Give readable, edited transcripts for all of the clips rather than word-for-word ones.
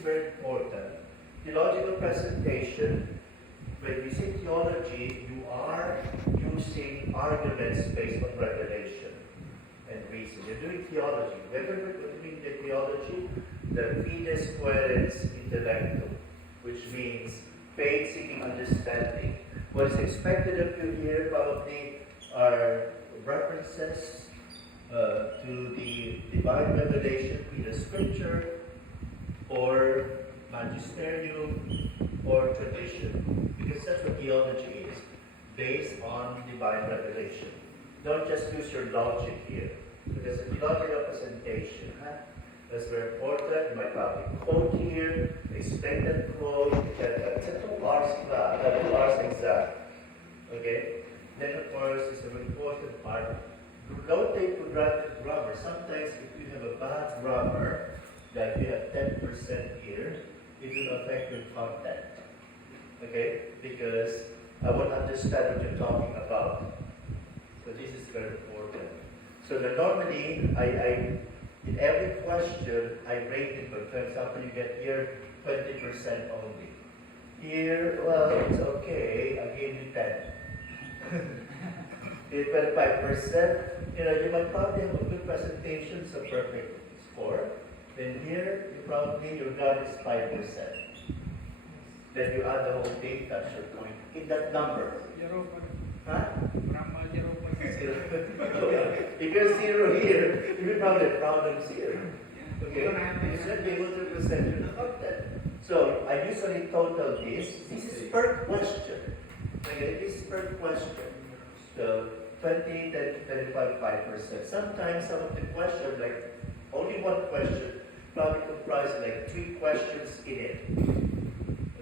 very important. Theological presentation, when we say theology, you are using arguments based on revelation and reason. You're doing theology. Whether we're doing the theology, the fides quaerens intellectum, which means faith seeking understanding. What is expected of you here probably are references to the divine revelation in the scripture, or magisterium, or tradition. Because that's what theology is, based on divine revelation. Don't just use your logic here. Because a theological presentation, that's very important. You might probably quote here, explain that quote, it's a 2 hours class, 2 hours exam. Okay? Then of course, it's an important part. Don't take for granted grammar. Sometimes if you have a bad grammar, like you have 10% here, it will affect your content. Okay? Because I won't understand what you're talking about. So this is very important. So normally, in every question, I rate it. For example, you get here 20% only. Here, well, it's okay. I gave you 10. Here, 25%. You might probably have a good presentation, so perfect score. Then here, your grade is 5%. Then you add the whole thing, that's your point. In that number. Huh? If you're 0 here, you'll be probably problems here. Okay? You should be able to present your content. So I usually total this. This is per question. Okay? This is per question. So 20, 10, 25, 5%. Sometimes some of the questions, like only one question, probably comprise like 3 questions in it.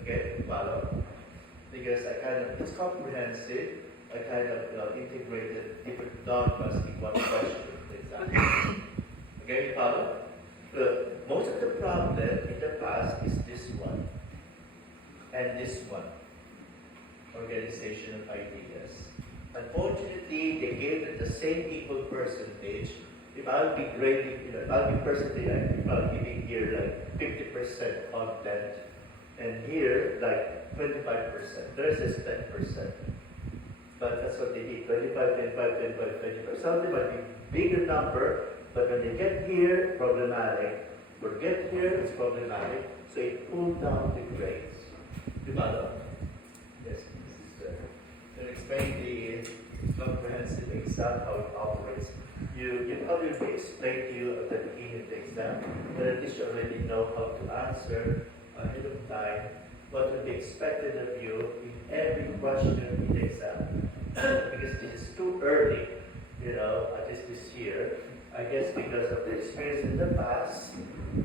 Okay? Follow? Because it's comprehensive. I kind of integrated different dogmas in one question, for example. Okay, follow? Most of the problem in the past is this one and this one. Organization of ideas. Unfortunately, they gave it the same equal percentage. If I'll be grading, I'll be percentage, I'll be giving here like 50% content, and here like 25%. The rest is 10%. But that's what they did, 25, 25, 25, 25. Something might be bigger number, but when they get here, problematic. Or get here, it's problematic. So it pulled down the grades. Develop. Yes, this is to explain the comprehensive exam, how it operates. You probably will explain to you at the beginning of the exam, but at least you already know how to answer ahead of time what will be expected of you in every question in the exam. Because this is too early, at least this year. I guess because of the experience in the past,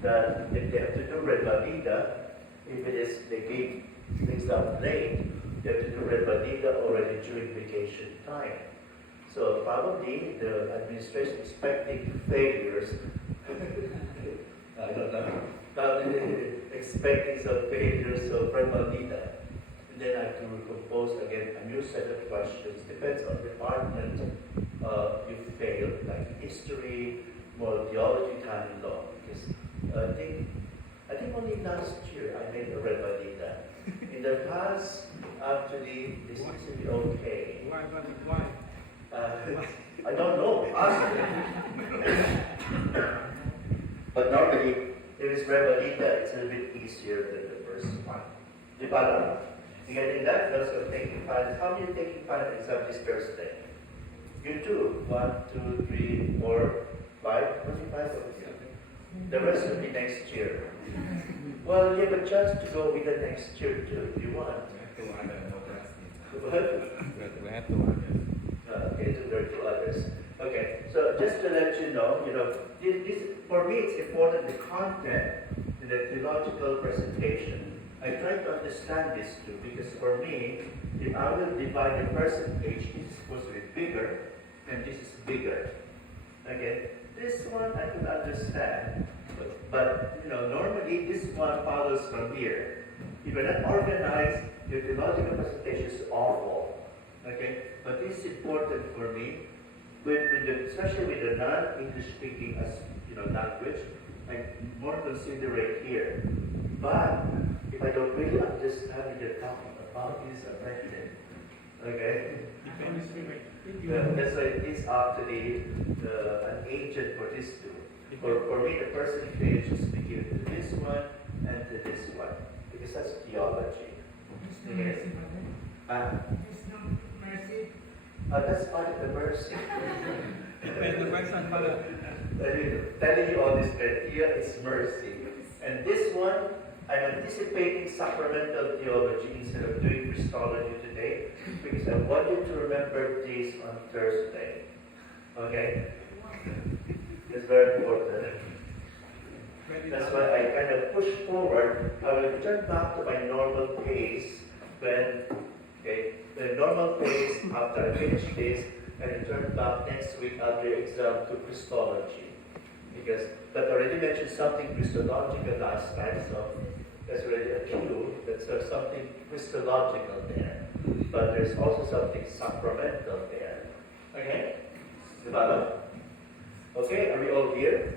that if they have to do red valida, if it is they gave things out late, they have to do red valida already during vacation time. So probably the administration expecting failures. I don't know. Probably expecting some failures of red valida. And then I have to recompose again a new set of questions. Depends on the department you failed, like history, moral theology, canon law. Because I think only last year I made a red valida. In the past, actually, this seems to be okay. Why? I don't know. Ask them. But normally, if it's red valida, it's a little bit easier than the first one. Develop. You getting that? Those who are taking finance. How many are taking finance exam this Thursday? You too. 1, 2, 3, 4, 5. Only 5 of you. The rest will be next year. Well, you have a chance to go with the next year too, if you want. What? We have to others. Okay, so there are 2 others. Okay, so just to let you know, this for me it's important the content in the theological presentation. I try to understand this too, because for me, if I will divide the percentage, this is supposed to be bigger, and this is bigger. Okay, this one I can understand, but normally this one follows from here. If you're not organized, your theological presentation is awful. Okay, but this is important for me, especially with the non-English speaking as language. I more considerate here. But they're talking about is a president. Okay? Depends. That's why it is actually an agent for this two. For me, the person created just to give to this one and to this one. Because that's theology. Okay? That's part of the mercy. Telling you all this criteria is mercy. And this one, I'm anticipating sacramental theology instead of doing Christology today, because I want you to remember this on Thursday. Okay? It's very important. That's why I kind of push forward. I will return back to my normal pace when, the normal pace after I finish this, and return back next week after exam to Christology. Because that already mentioned something Christological last time, so that's already a clue that there's something Christological there. But there's also something sacramental there. Okay? Develop. Okay, are we all here?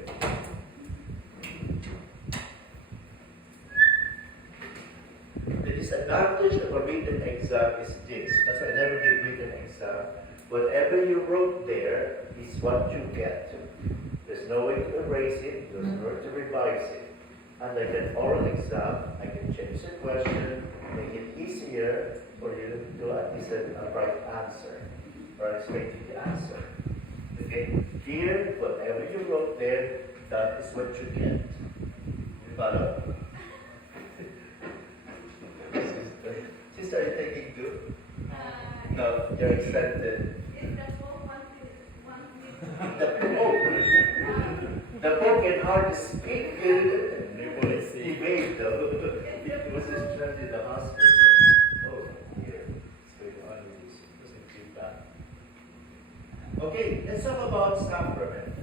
The disadvantage of a written exam is this. That's why I never give written exam. Whatever you wrote there is what you get. There's no way to erase it, there's no way to revise it. Unlike an oral exam, I can change the question, make it easier for you to at least a right answer, or explain to the answer. Okay? Here, whatever you wrote there, that is what you get. You follow? Sister, are you taking two? No, you're extended. The Pope can hardly speak. Debate though. It was just trapped in the hospital. Oh, here. It's going on with this. Doesn't feel bad. Okay, let's talk about sacrament.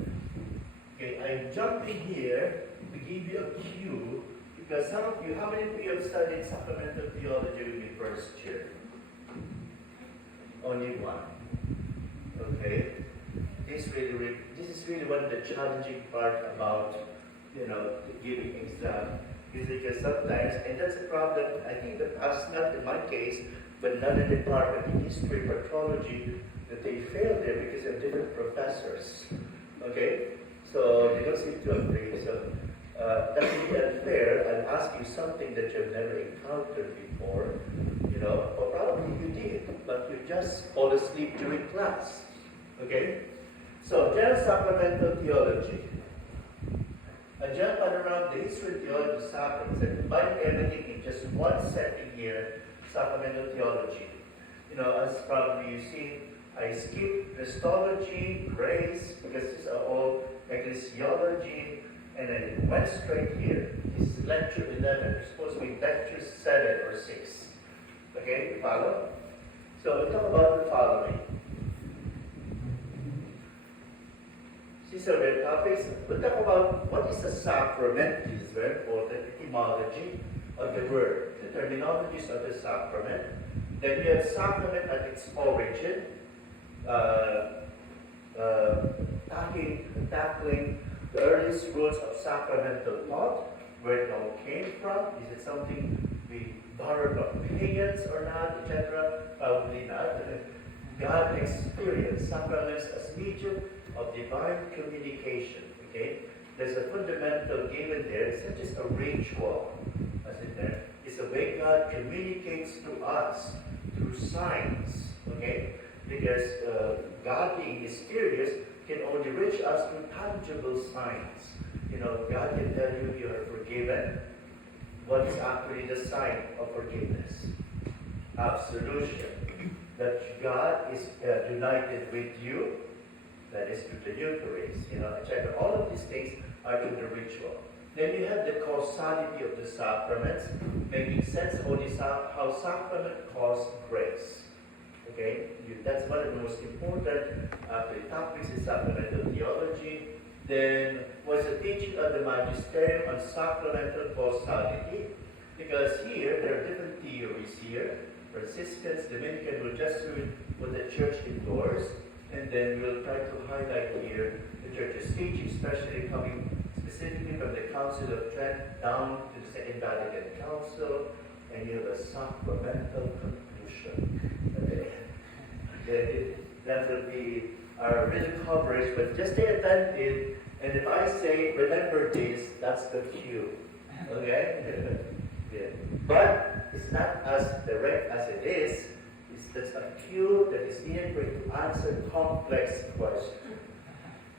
Okay, I'm jumping here to give you a cue because some of you, how many of you have studied sacramental theology in your first year? Only one. Okay. This is really one of the challenging part about, giving exam. Is because sometimes, and that's a problem, I think that's not in my case, but another department in history, patrology, that they fail there because of different professors. Okay? So they don't seem to agree. So that's really unfair. I'll ask you something that you've never encountered before, or probably you did, but you just fall asleep during class. Okay? So, general sacramental theology. I jump around the history of theology of sacraments and combine everything in just one setting here, sacramental theology. As probably you've seen, I skipped Christology, grace, because these are all ecclesiology, and then it went straight here. This is lecture 11. It's supposed to be lecture 7 or 6. Okay, you follow? So, we'll talk about the following. These are the topics. We'll talk about what is a sacrament. This is very important. Etymology of the word. The terminologies of the sacrament. Then you have sacrament at its origin. Tackling the earliest roots of sacramental thought. Where it all came from. Is it something we borrowed from pagans or not, etc.? Probably not. God experienced sacraments as medium of divine communication. Okay? There's a fundamental given there. It's not just a ritual, as in there. It's the way God communicates to us through signs. Okay? Because God being mysterious can only reach us through tangible signs. God can tell you you are forgiven. What is actually the sign of forgiveness? Absolution. That God is united with you. That is through the Eucharist, etc. All of these things are through the ritual. Then you have the causality of the sacraments, making sense of how sacrament cause grace. Okay, that's one of the most important topics in sacramental theology. Then was the teaching of the magisterium on sacramental causality, because here there are different theories here. Franciscans, Dominican will just read what the church endorses. And then we'll try to highlight here the church's teaching, especially coming specifically from the Council of Trent down to the Second Vatican Council, and you have a sacramental conclusion. Okay. That will be our real coverage, but just stay attentive, and if I say, remember this, that's the cue. Okay? Yeah. But it's not as direct as it is. That's a cue that is needed for you to answer complex questions.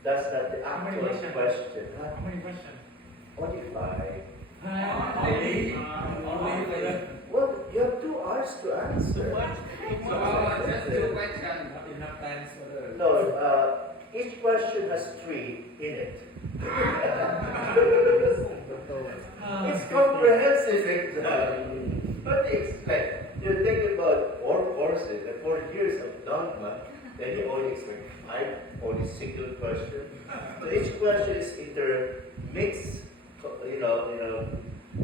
That's not the actual question. Huh? How many questions? Only 5. Well, you have 2 hours to answer. Just 2 questions. Enough time for the... No, each question has 3 in it. It's comprehensive exam. But expect. You think about 4 courses and 4 years of dogma, then you only expect 5, only single question. So each question is intermixed,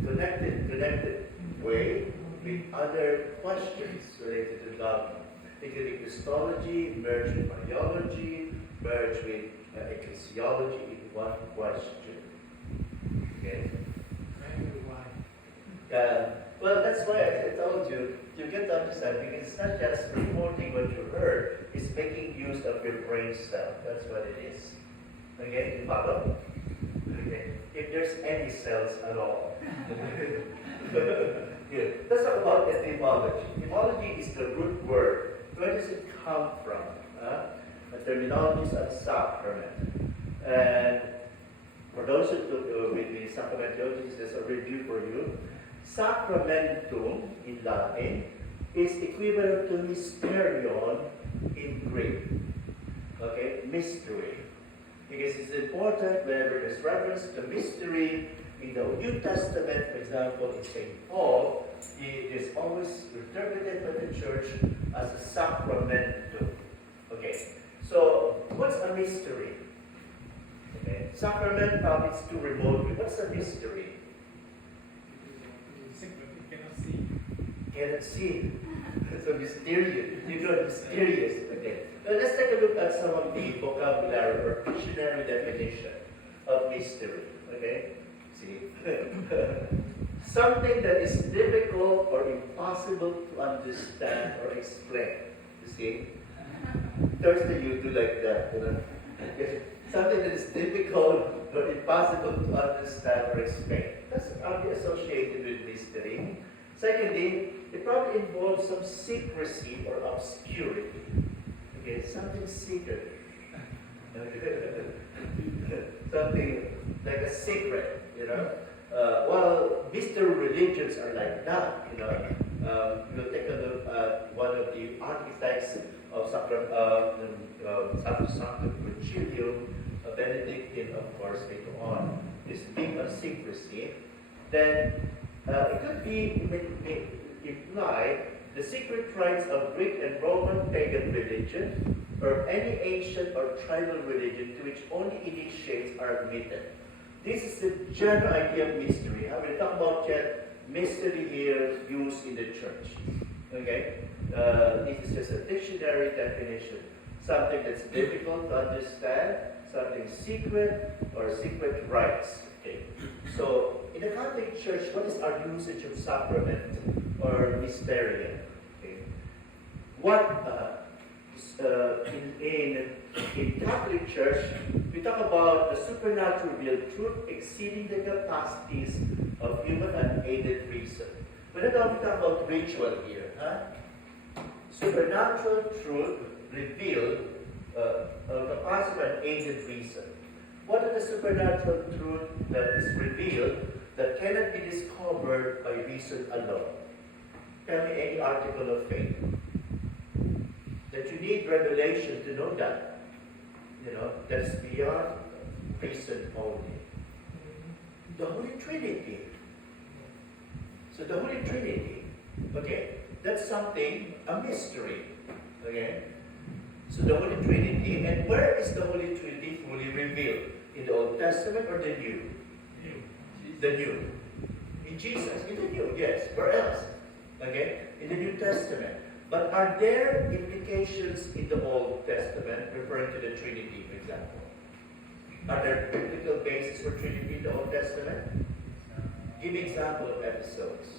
connected way with other questions related to dogma. It could be Christology, merged with Mariology, merged with ecclesiology in one question. Okay? Well, that's why I told you, you get to understand, because it's not just reporting what you heard, it's making use of your brain cell. That's what it is. Okay, you follow? Okay. If there's any cells at all. Good. Let's talk about etymology. Etymology is the root word. Where does it come from? The terminology is a sacrament. And for those who took with me sacrament theology, this is a review for you. Sacramentum in Latin is equivalent to mysterion in Greek. Okay, mystery. Because it's important whenever there's reference to mystery in the New Testament, for example, in St. Paul, it is always interpreted by the church as a sacramentum. Okay, so what's a mystery? Okay, sacrament probably is too remote. What's a mystery? Cannot see. So mysterious. You know, mysterious. Okay. Now let's take a look at some of the vocabulary or dictionary definition of mystery. Okay? See? Something that is difficult or impossible to understand or explain. You see? Thursday you do like that, you know? Something that is difficult or impossible to understand or explain. That's probably associated with mystery. Secondly, it probably involves some secrecy or obscurity. Okay, something secret. Something like a secret, you know. Well, mystery religions are like that, you know. We'll take a look at one of the architects of Sacrosanctum Concilium, Benedictine, of course, later on, this theme of secrecy. Then it could be implied the secret rites of Greek and Roman pagan religion, or any ancient or tribal religion to which only initiates are admitted. This is the general idea of mystery. I will talk about yet mystery here used in the church. Okay? This is just a dictionary definition. Something that's difficult to understand, something secret, or secret rites. Okay? So, in the Catholic Church, what is our usage of sacrament or mysterium? Okay. In Catholic Church, we talk about the supernatural revealed truth exceeding the capacities of human unaided reason. But then we talk about ritual here. Supernatural truth revealed capacity of unaided reason. What are the supernatural truth that is revealed that cannot be discovered by reason alone? Tell me any article of faith. That you need revelation to know that. You know, that's beyond reason only. The Holy Trinity. So the Holy Trinity, okay, that's something, a mystery. Okay? So the Holy Trinity, and where is the Holy Trinity fully revealed? In the Old Testament or the New? The New. In Jesus, in the New, yes. Where else? Okay? In the New Testament. But are there implications in the Old Testament referring to the Trinity, for example? Are there biblical basis for Trinity in the Old Testament? Give me example of episodes.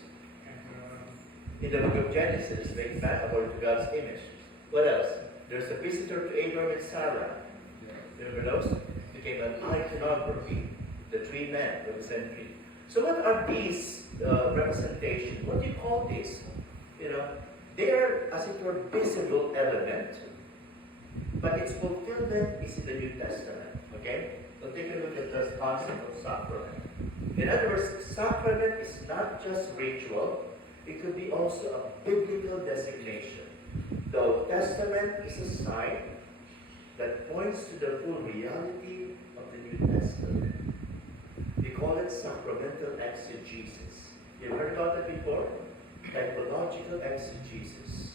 In the book of Genesis, make man according to God's image. What else? There's a visitor to Abraham and Sarah. Remember those? Became an iconography. The three men represent three. So what are these representations? What do you call this? They are, as it were, visible element, but its fulfillment is in the New Testament. Okay? So take a look at this concept of sacrament. In other words, sacrament is not just ritual, it could be also a biblical designation. The Old Testament is a sign that points to the full reality of the New Testament. We call it sacramental exegesis. You've heard about it before? Typological exegesis.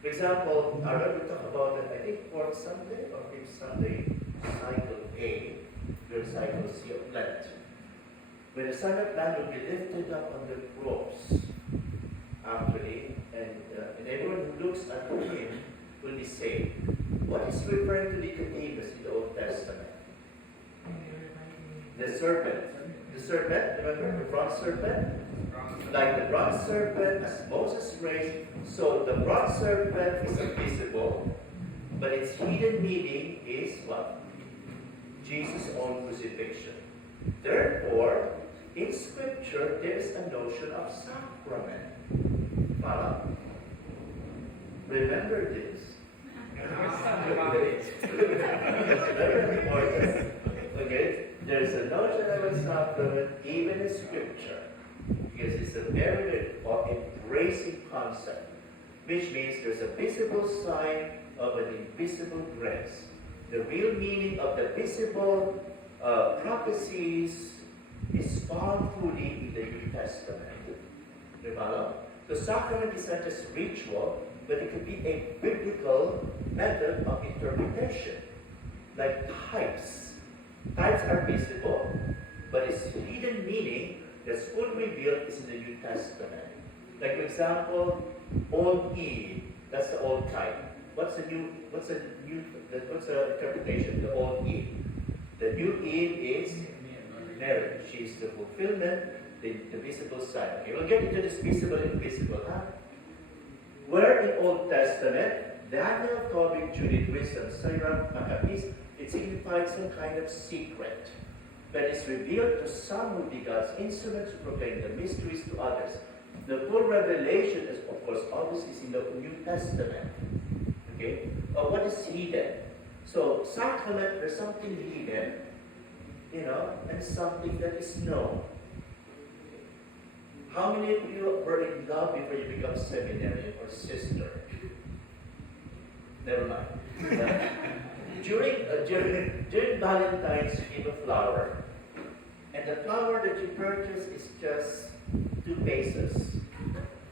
For example, I read we talk about it, I think, 4th Sunday or 5th Sunday, cycle A, your cycle C of Lent. When the Son of Man will be lifted up on the cross, actually, and everyone who looks at him will be saved. What is referring to Nicodemus in the Old Testament? The serpent. The serpent, remember the bronze serpent? Like the bronze serpent as Moses raised, so the bronze serpent is invisible, but its hidden meaning is what? Jesus' own crucifixion. Therefore, in Scripture, there is a notion of sacrament. Follow? Remember this. It's very important. Okay? There's a notion of a sacrament even in Scripture. Because it's a very embracing concept. Which means there's a visible sign of an invisible grace. The real meaning of the visible prophecies is found fully in the New Testament. You follow? The sacrament is not just ritual, but it could be a biblical method of interpretation. Like types. Types are visible, but its hidden meaning that's fully revealed is in the New Testament. Like for example, Old Eve, that's the old type. What's the interpretation? The Old Eve. The new Eve is Mary. She's the fulfillment, the visible sign. Okay, we'll get into this visible and invisible, huh? Where in Old Testament, Daniel, Tobit, Judith, Wisdom, Sirach, Maccabees, it signifies some kind of secret that is revealed to some who be God's instruments to proclaim the mysteries to others. The full revelation is, of course, obviously is in the New Testament. Okay? What is hidden? So, sacrament, there's something hidden, and something that is known. How many of you were in love before you become seminarian or sister? Never mind. During Valentine's, you give a flower. And the flower that you purchase is just 2 pesos.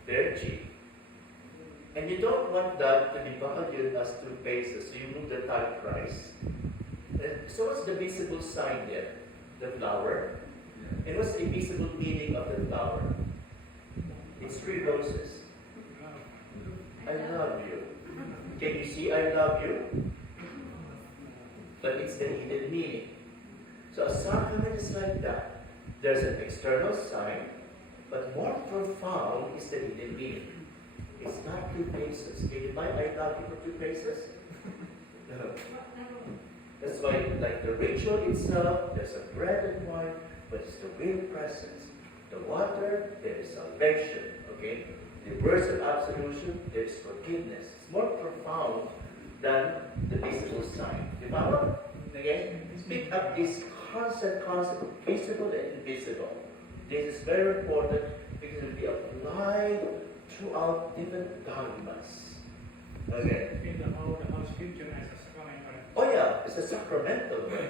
Very cheap. And you don't want that to be valued as 2 pesos, so you move the tag price. So what's the visible sign there? The flower. And what's the invisible meaning of the flower? It's 3 roses. I love you. Can you see I love you? But it's the hidden meaning. So a sacrament is like that. There's an external sign, but more profound is the hidden meaning. It's not 2 pesos. Can you buy I love you for 2 pesos? No. That's why, like the ritual itself, there's a bread and wine, but it's the real presence. The water, there is salvation. Okay? The words of absolution, there is forgiveness. It's more profound than the visible sign. You follow? Okay? Pick up this concept, visible and invisible. This is very important because it will be applied throughout different dogmas. Okay? In the whole scripture as a sacrament. Oh yeah, it's a sacramental way.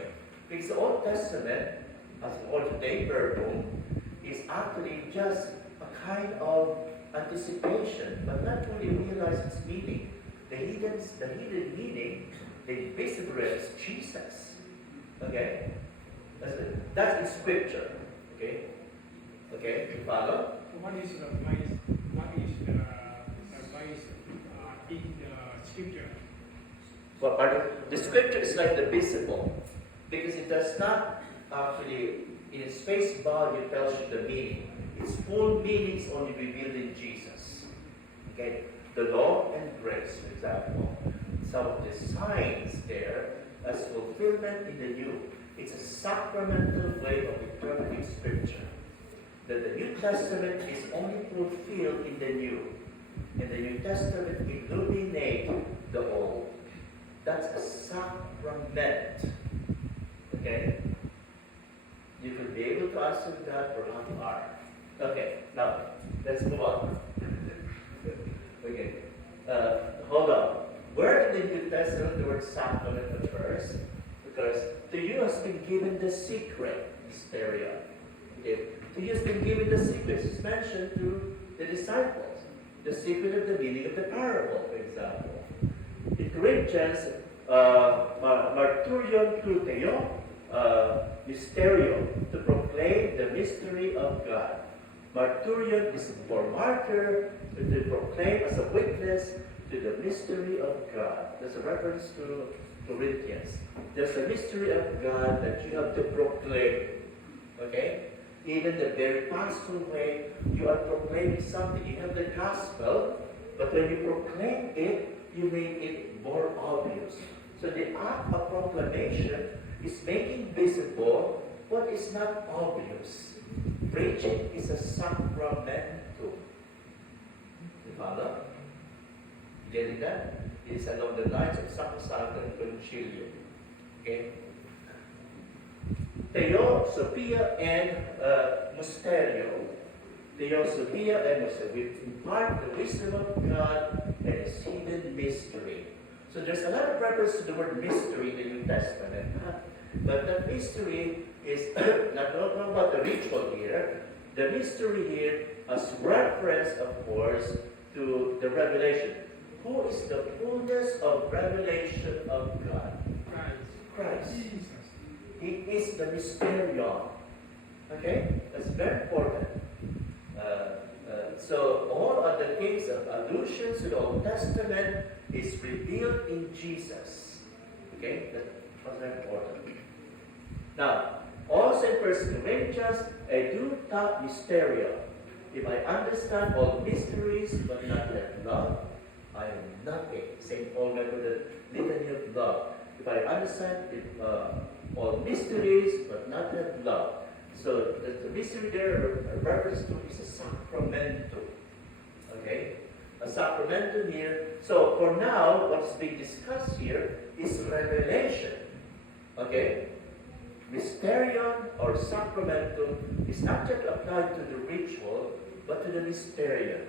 Because the Old Testament, as or today verbum, is actually just a kind of anticipation, but not fully realize its meaning. The hidden meaning, the invisible is Jesus. Okay? That's in Scripture. Okay? Okay? You follow? So what is the vice? What is the vice in the scripture? Well, pardon? The Scripture is like the visible, because it does not actually, in its face value, tells you the meaning. Its full meaning is only revealed in Jesus. Okay, the law and grace, for example. Some of the signs there as fulfillment in the new. It's a sacramental way of interpreting Scripture. That the New Testament is only fulfilled in the new. And the New Testament illuminates the old. That's a sacrament. Okay? You could be able to answer that for half an hour. Okay, now, let's move on. Okay. Hold on. Where in the New Testament the word sacrament occurs? Because to you has been given the secret, mysteria. Okay. To you has been given the secret. It's mentioned to the disciples. The secret of the meaning of the parable, for example. In Corinthians, marturion kruteo, mysterio, to proclaim the mystery of God. Marturion is for martyr, to proclaim as a witness to the mystery of God. There's a reference to Corinthians. There's a mystery of God that you have to proclaim. Okay? Even the very pastoral way, you are proclaiming something. You have the gospel, but when you proclaim it, you make it more obvious. So the act of proclamation is making visible what is not obvious. Preaching is a sacramentum. You follow? Getting that? It is along the lines of Sacrosanctum and Concilium. Okay? Theosophia and Mysterio. Theosophia and Mysterio. We impart the wisdom of God and His hidden mystery. So there's a lot of reference to the word mystery in the New Testament. But the mystery is not about the ritual here. The mystery here has reference, of course, to the revelation. Who is the fullness of revelation of God? Christ. Jesus. He is the mysterion. Okay? That's very important. So all of the things of allusions to the Old Testament is revealed in Jesus. Okay? That's very important. Now, also in 1 Corinthians, eduta mysterio. If I understand all mysteries but not yet love, I am nothing. St. Paul remember the litany of love. If I understand all mysteries but not yet love. So the mystery there reference to is a sacramentum. Okay? A sacramentum here. So for now, what's being discussed here is revelation. Okay? Mysterion or sacramentum is not just applied to the ritual, but to the mysterion.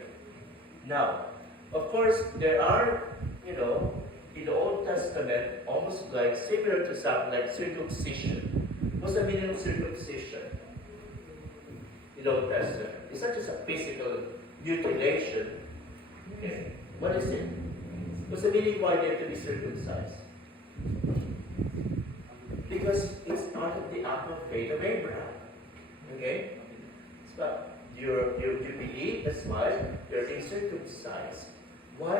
Now, of course, there are, in the Old Testament, almost like similar to something like circumcision. What's the meaning of circumcision in the Old Testament? It's not just a physical mutilation. Okay. What is it? What's the meaning why they have to be circumcised? Because it's part of the act of faith of Abraham. Okay? So you believe, that's why you're being circumcised. Why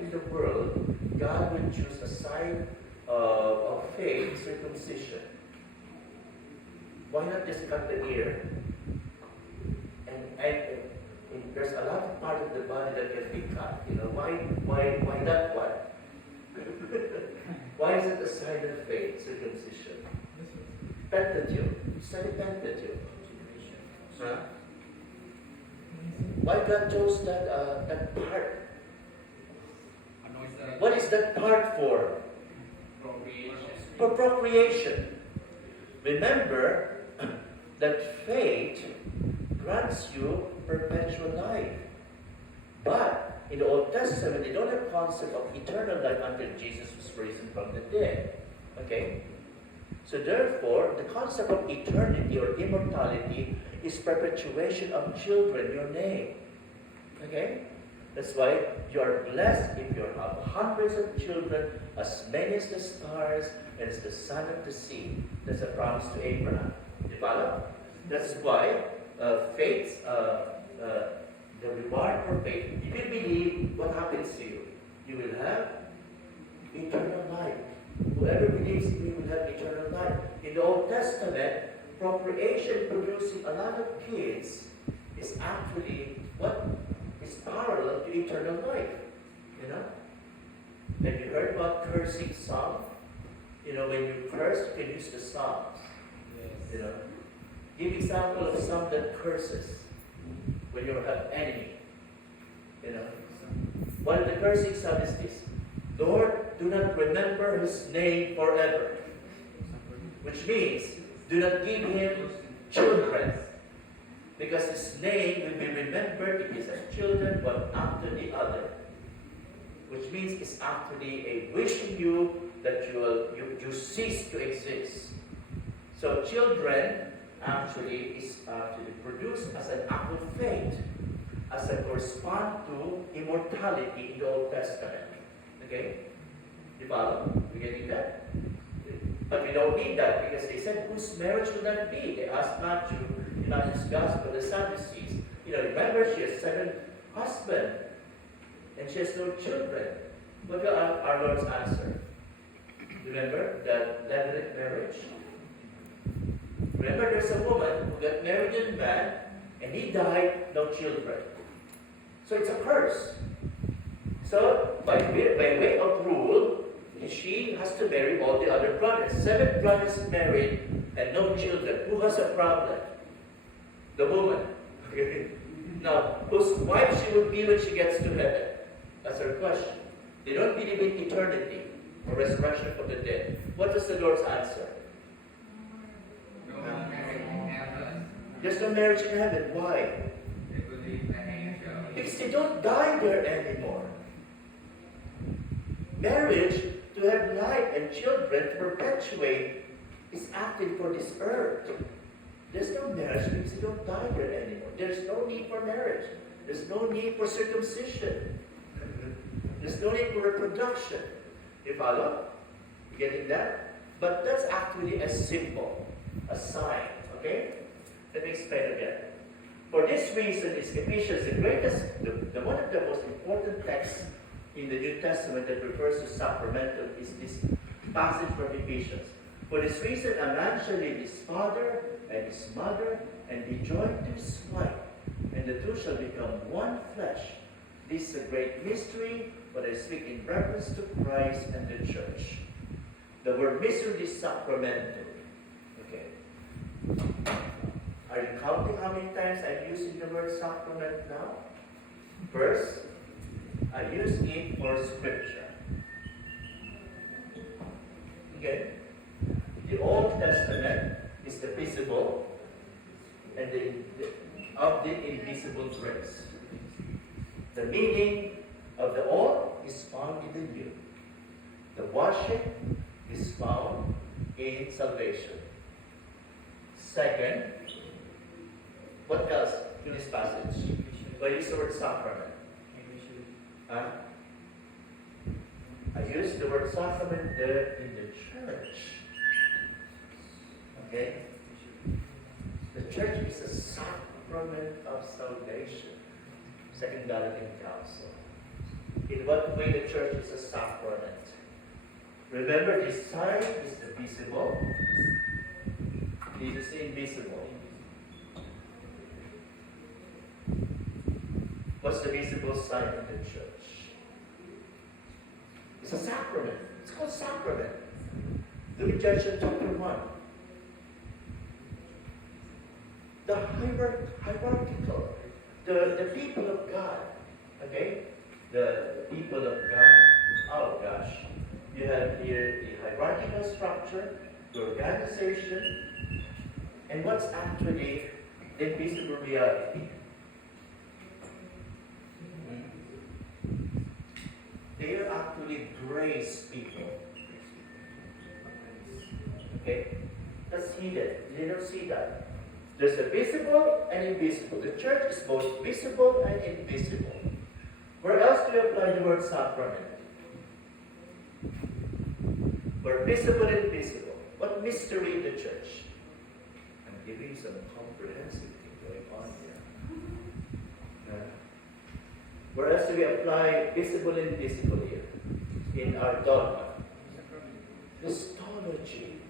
in the world God would choose a sign of faith, circumcision? Why not just cut the ear? And there's a lot of part of the body that can be cut. Why that one? Why is it a sign of faith, circumcision? Pentateuch. Study Pentateuch. Huh? Why God chose that part? What is that part for? For procreation. Remember that faith grants you perpetual life. But in the Old Testament, they don't have concept of eternal life until Jesus was risen from the dead. Okay? So therefore, the concept of eternity or immortality is perpetuation of children, your name. Okay? That's why you are blessed if you have hundreds of children, as many as the stars, and as the sand of the sea. That's a promise to Abraham. You follow? That's why faith, the reward for faith, if you believe, what happens to you? You will have eternal life. Whoever believes in me will have eternal life. In the Old Testament, procreation producing a lot of kids is actually what is parallel to to eternal life. You know? Have you heard about cursing some? You know, when you curse, you can use the Psalms. You know? Give example of some that curses when you have enemy. You know? One of the cursing psalms is this: Lord, do not remember his name forever. Which means, do not give him children. Because his name will be remembered if he has children, one after the other. Which means it's actually a wishing you that you cease to exist. So children actually is actually produced as an act of faith, as a correspond to immortality in the Old Testament. Okay? You follow? We getting that? But we don't need that because they said, whose marriage would that be? They asked Matthew in Matthew's Gospel, the Sadducees. You know, remember, she has 7 husbands and she has no children. What will our Lord's answer? Remember the Levirate marriage? Remember, there's a woman who got married to a man and he died, no children. So it's a curse. So, by way of rule, she has to marry all the other brothers. 7 brothers married and no children. Who has a problem? The woman. Now, whose wife she would be when she gets to heaven? That's her question. They don't believe in eternity or resurrection from the dead. What was the Lord's answer? No marriage in heaven. There's no marriage in heaven. Why? They believe the angel. Because they don't die there anymore. Marriage, to have life and children, to perpetuate, is acting for this earth. There's no marriage because they don't die there anymore. There's no need for marriage. There's no need for circumcision. There's no need for reproduction. You follow? You getting that? But that's actually a symbol, a sign. Okay? Let me explain again. For this reason is Ephesians the greatest, the one of the most important texts in the New Testament that refers to sacramental is this passage from Ephesians. For this reason, a man shall leave his father and his mother and be joined to his wife, and the two shall become one flesh. This is a great mystery, but I speak in reference to Christ and the church. The word mystery is sacramental. Okay. Are you counting how many times I'm using the word sacrament now? First, I use it for scripture. Okay? The Old Testament is the visible and of the invisible grace. The meaning of the Old is found in the New. The washing is found in salvation. Second, what else in this passage? Why use the word sacrament? I use the word sacrament there in the church. Okay? The church is a sacrament of salvation. Second Vatican Council. In what way the church is a sacrament? Remember, this sign is the visible. This is the invisible. What's the visible sign in the church? It's a sacrament. It's called sacrament. Look at Revelation chapter 1. The hierarchical, the people of God. Okay? The people of God. Oh gosh. You have here the hierarchical structure, the organization, and what's actually invisible reality. They are actually grace people. Okay? That's hidden. They don't see that. There's the visible and invisible. The church is both visible and invisible. Where else do you apply the word sacrament? We're visible and invisible. What mystery in the church? I'm giving you some comprehensive thing going on here. Where else do we apply visible and invisible here? In our dogma. Christology.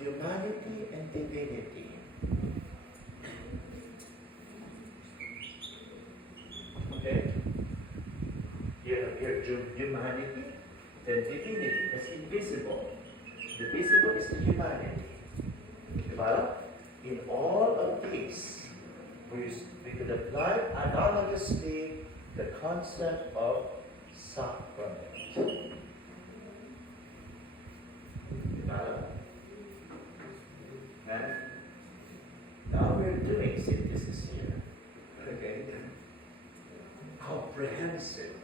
Humanity and divinity. Okay? you have here humanity, then divinity. That's invisible. The visible is the humanity. Diba? In all of these, we could apply analogously the concept of sacrament. Diba? And now we're doing synthesis here. Okay? Comprehensive.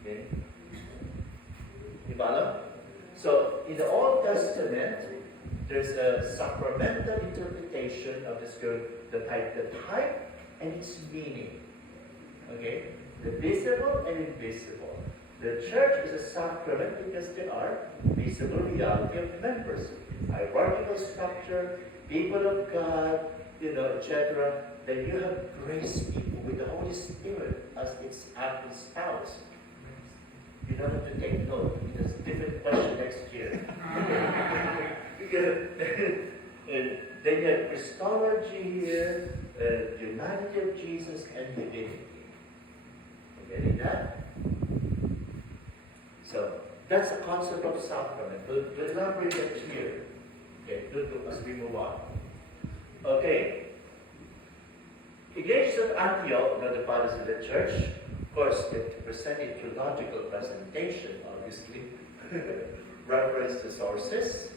Okay? Diba? So, in the Old Testament, there's a sacramental interpretation of the Spirit, the type and its meaning. Okay? The visible and invisible. The church is a sacrament because there are visible reality of members. Hierarchical structure, people of God, etc. Then you have grace people with the Holy Spirit as its active spouse. You don't have to take note. It's a different question next year. And then you have Christology here, humanity of Jesus, and divinity. You getting that? So, that's the concept of sacrament. We'll elaborate that here. Okay, as we move on. Okay. Ignatius of Antioch, the fathers of the church, of course, they presented theological presentation, obviously, reference to sources,